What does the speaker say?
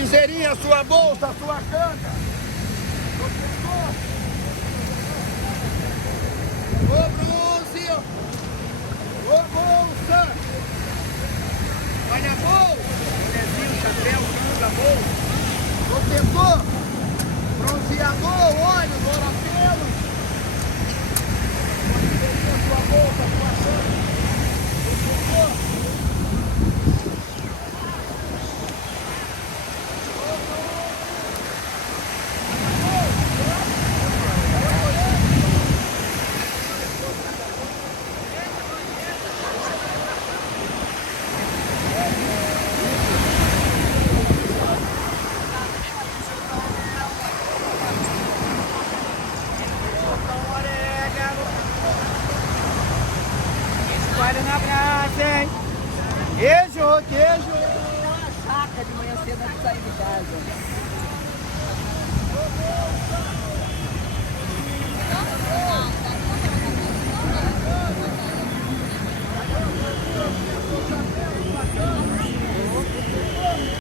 viseirinha, sua bolsa, sua canga. Ô bronze, ô bolsa. Olha a bolsa. Bonezinho, chapéu, canga, bolsa. Protetor, bronzeador, óleo, dorapelo. Sua bolsa, sua canga. Protetor. Guarda na praça, hein? Queijo, queijo. Uma chaca de manhã cedo antes de sair de casa.